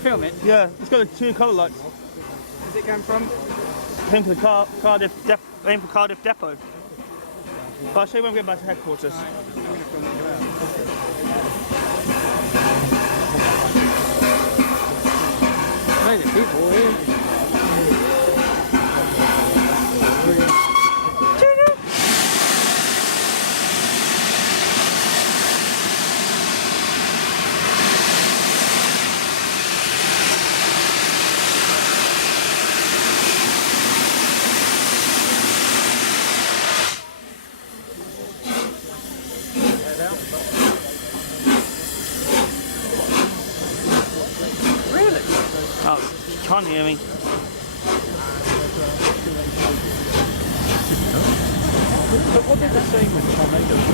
going to film it? Yeah, it's got the two colour lights. Where's it going from? Aim for the Cardiff Depot. But I'll show you when we get back to headquarters. Right. The people here. Really? Oh, can't hear me. But what they were saying with tornadoes,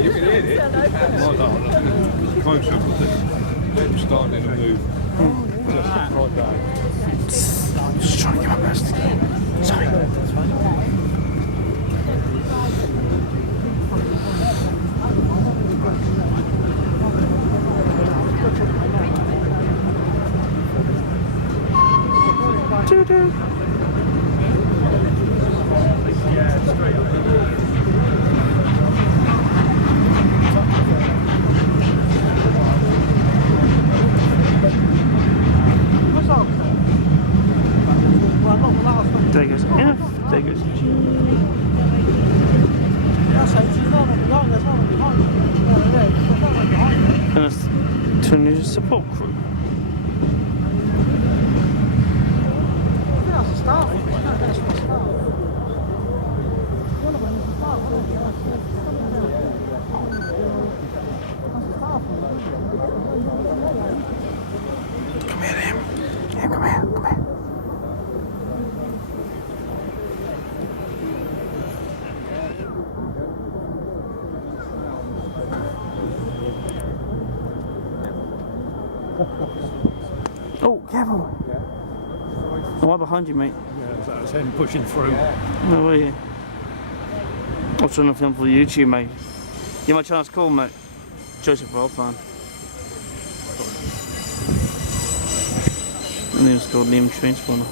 you can hear it. Close up with it. It's starting to move. Just trying to get my best. Sorry. Doo-doo. There goes F, there goes G. And it's to new support crew. Come here, Liam. Yeah, come here, come here. Oh, careful! I'm right behind you, mate. Yeah, that was him pushing through. Where were you? I was trying to film for YouTube, mate. You my chance call, mate. Joseph Roll fan. And he was called Liam Train Spawner.